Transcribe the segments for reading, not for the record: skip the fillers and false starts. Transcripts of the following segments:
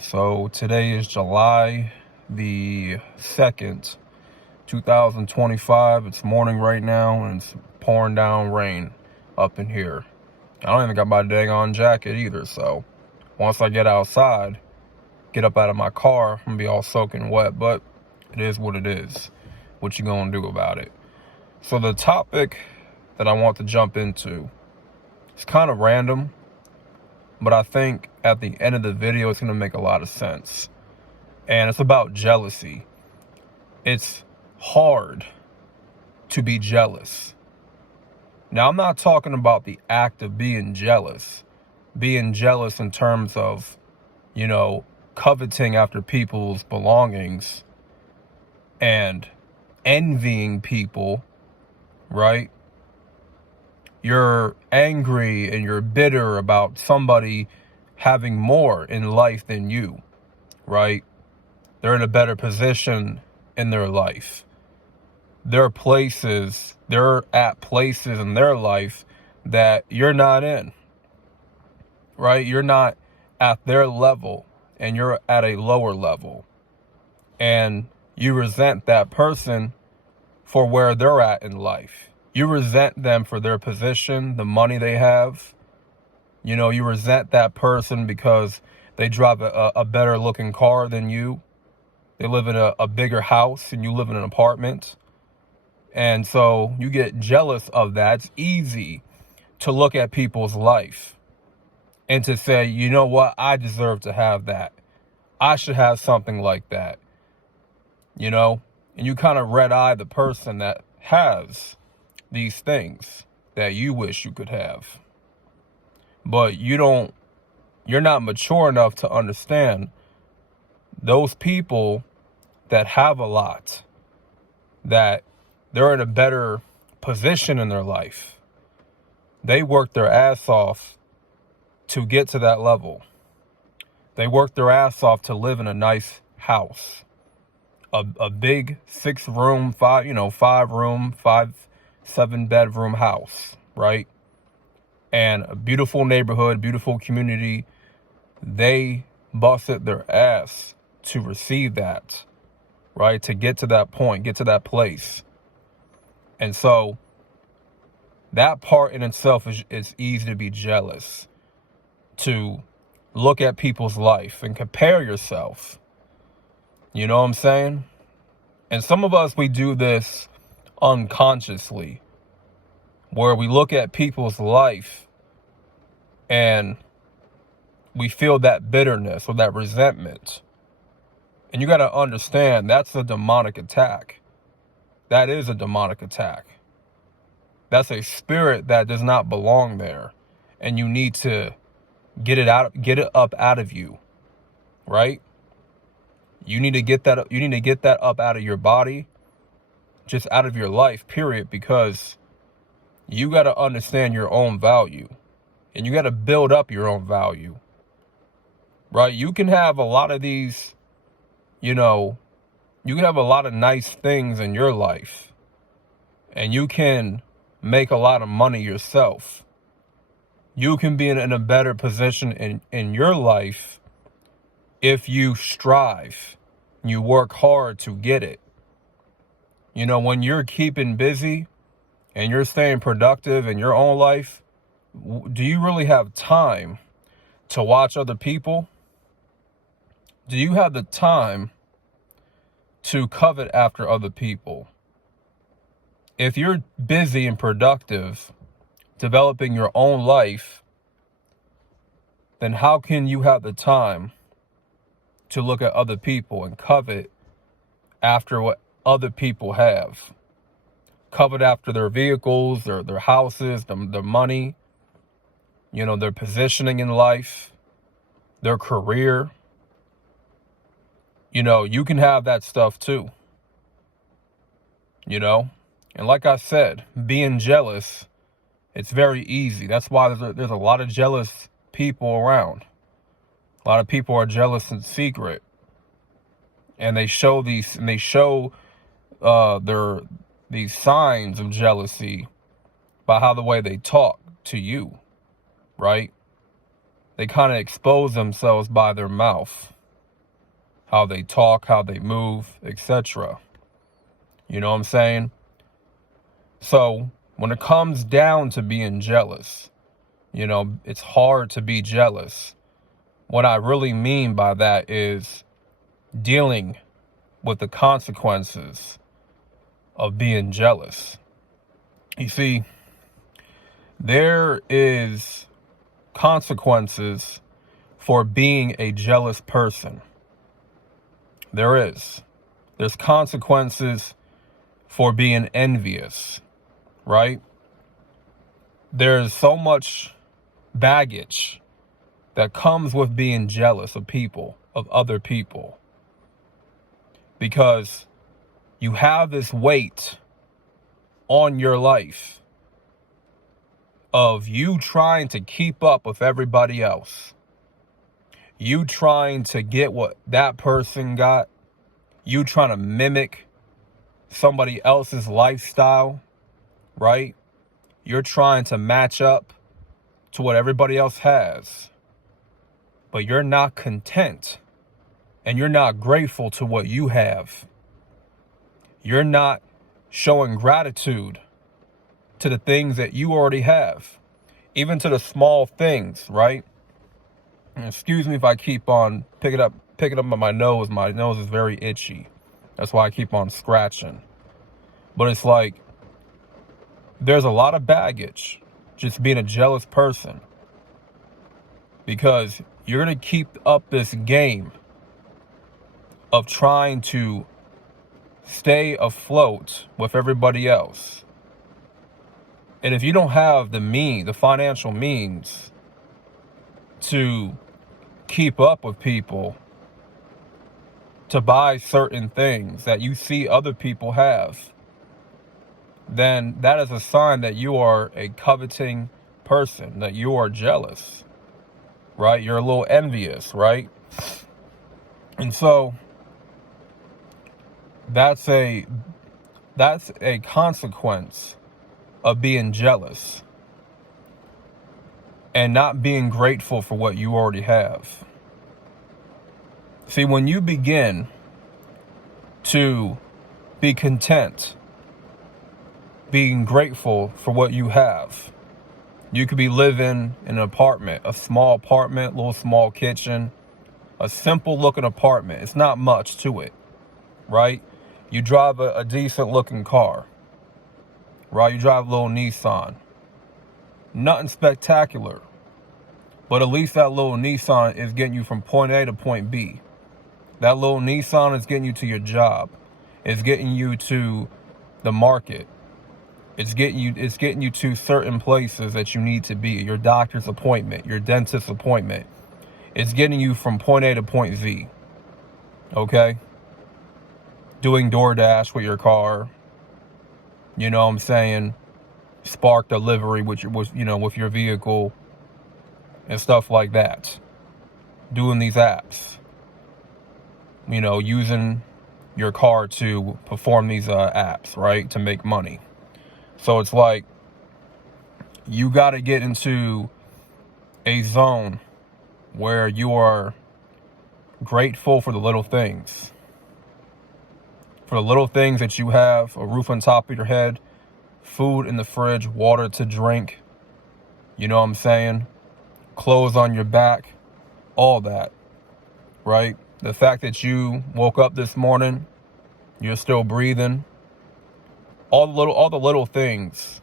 So today is July the 2nd, 2025. It's morning right now and it's pouring down rain up in here. I don't even got my dang on jacket either, so once I get outside, get up out of my car, I'm gonna be all soaking wet, but it is what it is. What you gonna do about it? So the topic that I want to jump into, it's kind of random, but I think at the end of the video, it's going to make a lot of sense. And it's about jealousy. It's hard to be jealous. Now, I'm not talking about the act of being jealous in terms of, coveting after people's belongings and envying people, right? You're angry and you're bitter about somebody having more in life than you, right? They're in a better position in their life. They're at places in their life that you're not in, right? You're not at their level and you're at a lower level. And you resent that person for where they're at in life. You resent them for their position, the money they have. You resent that person because they drive a better looking car than you. They live in a bigger house and you live in an apartment. And so you get jealous of that. It's easy to look at people's life and to say, you know what, I deserve to have that. I should have something like that. And you kind of red eye the person that has these things that you wish you could have. But you're not mature enough to understand those people that have a lot, that they're in a better position in their life. They work their ass off to get to that level. They work their ass off to live in a nice house, a big 6-room, 5-room, 7-bedroom house, right? And a beautiful neighborhood, beautiful community. They busted their ass to receive that, right? To get to that point, get to that place. And so that part in itself is easy to be jealous, to look at people's life and compare yourself. You know what I'm saying? And some of us, we do this unconsciously, where we look at people's life and we feel that bitterness or that resentment. And you got to understand, that's a demonic attack. That is a demonic attack. That's a spirit that does not belong there. And you need to get it up out of you, right? You need to get that up out of your body, just out of your life, period, because you got to understand your own value and you got to build up your own value, right? You can have a lot of these, you can have a lot of nice things in your life and you can make a lot of money yourself. You can be in a better position in your life if you strive, you work hard to get it. When you're keeping busy and you're staying productive in your own life, do you really have time to watch other people? Do you have the time to covet after other people? If you're busy and productive, developing your own life, then how can you have the time to look at other people and covet after what other people have? Covet after their vehicles, their houses, their money, their positioning in life, their career. You can have that stuff too. And like I said, being jealous, it's very easy. That's why there's a lot of jealous people around. A lot of people are jealous in secret, and they show these signs of jealousy by the way they talk to you, right? They kind of expose themselves by their mouth. how they talk, how they move, etc. You know what I'm saying? So when it comes down to being jealous, it's hard to be jealous. What I really mean by that is dealing with the consequences of being jealous. You see, there is consequences for being a jealous person. There is. There's consequences for being envious, right? There's so much baggage that comes with being jealous of people, of other people. Because you have this weight on your life of you trying to keep up with everybody else. You trying to get what that person got. You trying to mimic somebody else's lifestyle, right? You're trying to match up to what everybody else has. But you're not content. And you're not grateful to what you have. You're not showing gratitude to the things that you already have. Even to the small things, right? And excuse me if I keep on picking up on my nose. My nose is very itchy. That's why I keep on scratching. But it's like, there's a lot of baggage just being a jealous person. Because you're going to keep up this game of trying to stay afloat with everybody else. And if you don't have the financial means to keep up with people, to buy certain things that you see other people have, then that is a sign that you are a coveting person, that you are jealous, right? You're a little envious, right? And so that's a consequence of being jealous and not being grateful for what you already have. See, when you begin to be content, being grateful for what you have, you could be living in an apartment, a small apartment, little small kitchen, a simple looking apartment. It's not much to it, right? You drive a decent looking car, right? You drive a little Nissan. Nothing spectacular, but at least that little Nissan is getting you from point A to point B. That little Nissan is getting you to your job. It's getting you to the market. It's getting you to certain places that you need to be. Your doctor's appointment, your dentist's appointment. It's getting you from point A to point Z. Okay? Doing DoorDash with your car. You know what I'm saying? Spark delivery with your vehicle and stuff like that. Doing these apps. Using your car to perform these apps, right? To make money. So it's like, you got to get into a zone where you are grateful for the little things. For the little things that you have: a roof on top of your head, food in the fridge, water to drink, you know what I'm saying? Clothes on your back, all that, right? The fact that you woke up this morning, you're still breathing, all the little things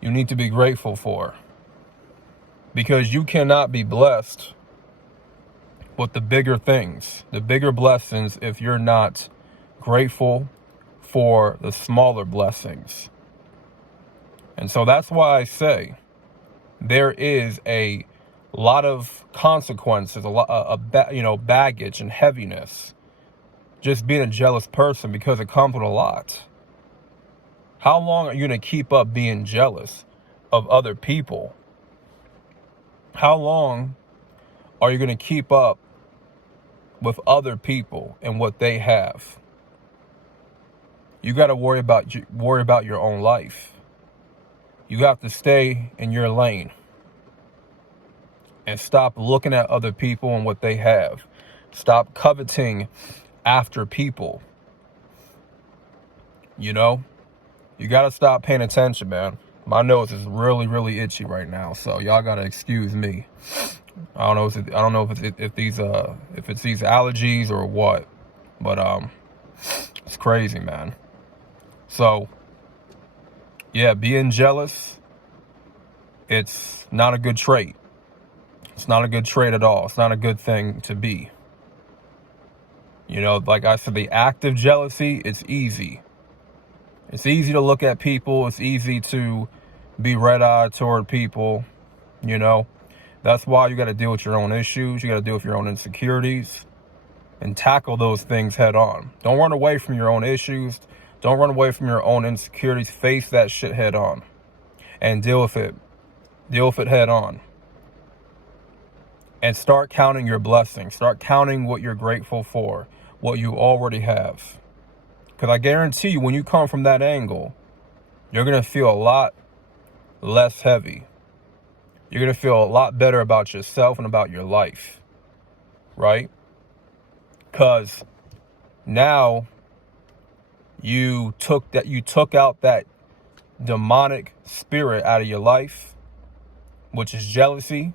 you need to be grateful for. Because you cannot be blessed with the bigger things, the bigger blessings, if you're not grateful for the smaller blessings. And so that's why I say there is a lot of consequences, a lot of baggage and heaviness, just being a jealous person, because it comes with a lot. How long are you going to keep up being jealous of other people? How long are you going to keep up with other people and what they have? You got to worry about your own life. You have to stay in your lane and stop looking at other people and what they have. Stop coveting after people. You know, you got to stop paying attention, man. My nose is really, really itchy right now, so y'all got to excuse me. I don't know if it's these allergies or what, but it's crazy, man. So yeah, being jealous, it's not a good trait. It's not a good trait at all. It's not a good thing to be. You know, like I said, the act of jealousy, it's easy. It's easy to look at people. It's easy to be red-eyed toward people, you know. That's why you got to deal with your own issues. You got to deal with your own insecurities and tackle those things head on. Don't run away from your own issues. Don't run away from your own insecurities. Face that shit head on and deal with it. Deal with it head on. And start counting your blessings. Start counting what you're grateful for, what you already have. Because I guarantee you, when you come from that angle, you're going to feel a lot less heavy. You're going to feel a lot better about yourself and about your life. Right? Because now you took out that demonic spirit out of your life, which is jealousy,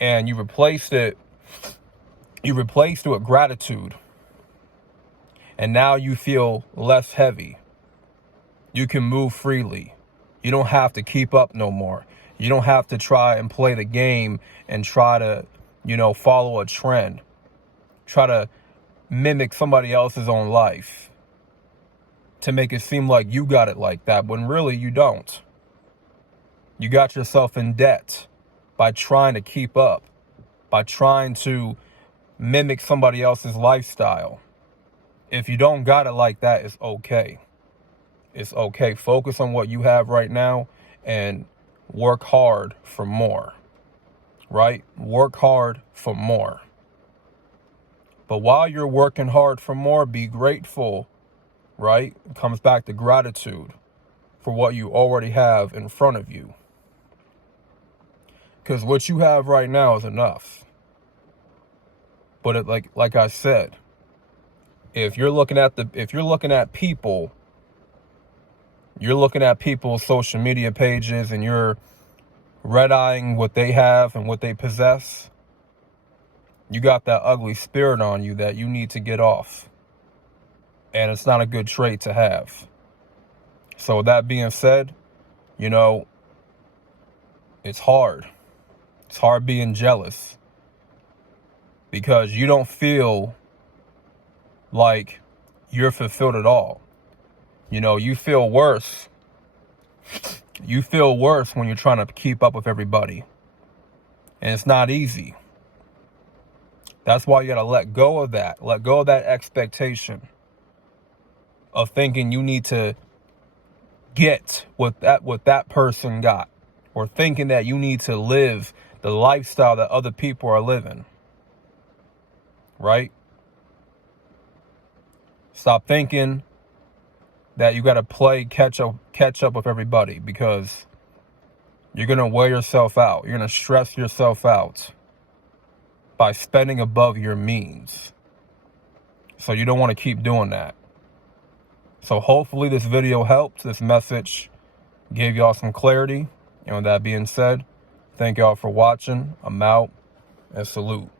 and you replaced it with gratitude. And now you feel less heavy. You can move freely. You don't have to keep up no more. You don't have to try and play the game and try to, follow a trend. Try to mimic somebody else's own life to make it seem like you got it like that, when really you don't. You got yourself in debt by trying to keep up, by trying to mimic somebody else's lifestyle. If you don't got it like that, it's okay. It's okay. Focus on what you have right now and work hard for more, right? Work hard for more. But while you're working hard for more, be grateful, right? It comes back to gratitude for what you already have in front of you. Because what you have right now is enough. But like I said, if you're looking at people, you're looking at people's social media pages and you're red-eyeing what they have and what they possess, you got that ugly spirit on you that you need to get off. And it's not a good trait to have. So with that being said, it's hard. It's hard being jealous because you don't feel like you're fulfilled at all. You feel worse. You feel worse when you're trying to keep up with everybody. And it's not easy. That's why you got to let go of that. Let go of that expectation of thinking you need to get what that person got, or thinking that you need to live the lifestyle that other people are living. Right? Stop thinking that you got to play catch up with everybody, because you're going to wear yourself out. You're going to stress yourself out by spending above your means. So you don't want to keep doing that. So hopefully this video helped. This message gave y'all some clarity. And with that being said, thank y'all for watching. I'm out, and salute.